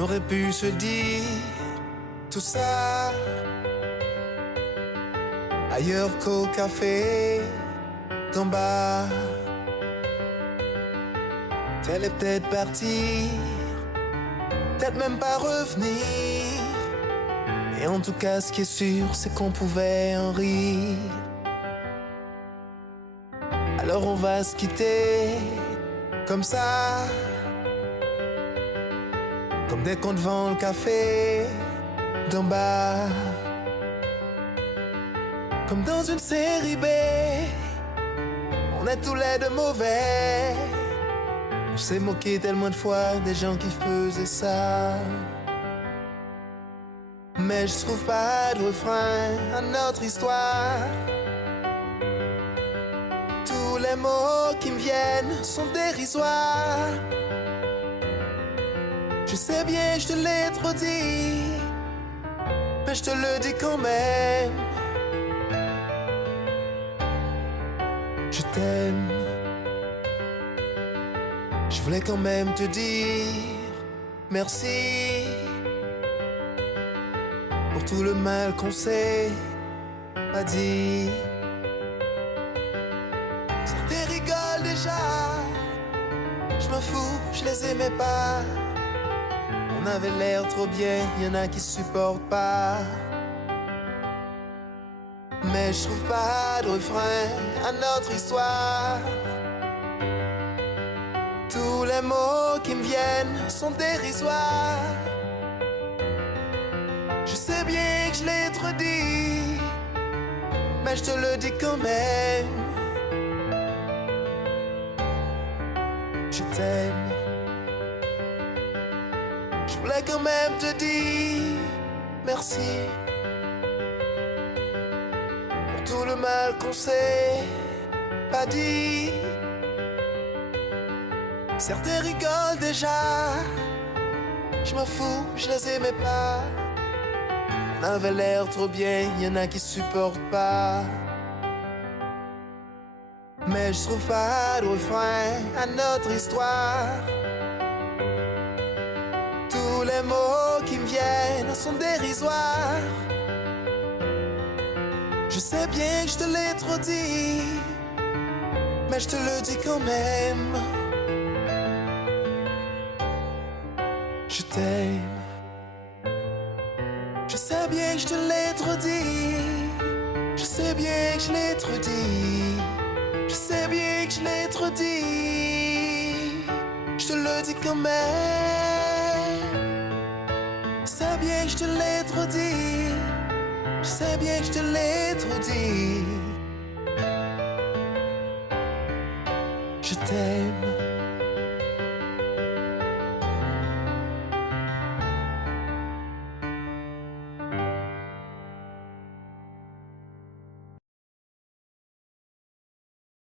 aurait pu se dire tout ça ailleurs qu'au café d'en bas. Elle est peut-être partie, peut-être même pas revenir. Et en tout cas, ce qui est sûr, c'est qu'on pouvait en rire. Alors on va se quitter comme ça, comme des cons devant le café d'en bas, comme dans une série B. On est tous les deux mauvais. On s'est moqué tellement de fois des gens qui faisaient ça. Mais je trouve pas de refrain à notre histoire. Tous les mots qui me viennent sont dérisoires. Je sais bien, je te l'ai trop dit, mais je te le dis quand même. Je t'aime. Je voulais quand même te dire merci pour tout le mal qu'on s'est pas dit. Certains rigolent déjà, je m'en fous, je les aimais pas. On avait l'air trop bien, y'en a qui supportent pas. Mais je trouve pas de refrain à notre histoire. Tous les mots qui me viennent sont dérisoires. Je sais bien que je l'ai trop dit, mais je te le dis quand même. Je t'aime. Je voulais quand même te dire merci pour tout le mal qu'on s'est pas dit. Certains rigolent déjà, je m'en fous, je les aimais pas. On avait l'air trop bien, y'en a qui supportent pas. Mais je trouve pas de refrain à notre histoire. Tous les mots qui me viennent sont dérisoires. Je sais bien que je te l'ai trop dit, mais je te le dis quand même. Je t'aime. Je sais bien que je te l'ai trop dit. Je sais bien que je l'ai trop dit. Je sais bien que je l'ai trop dit. Je te le dis quand même. Je sais bien que je te l'ai trop dit. Je sais bien que je te l'ai trop dit. Je t'aime.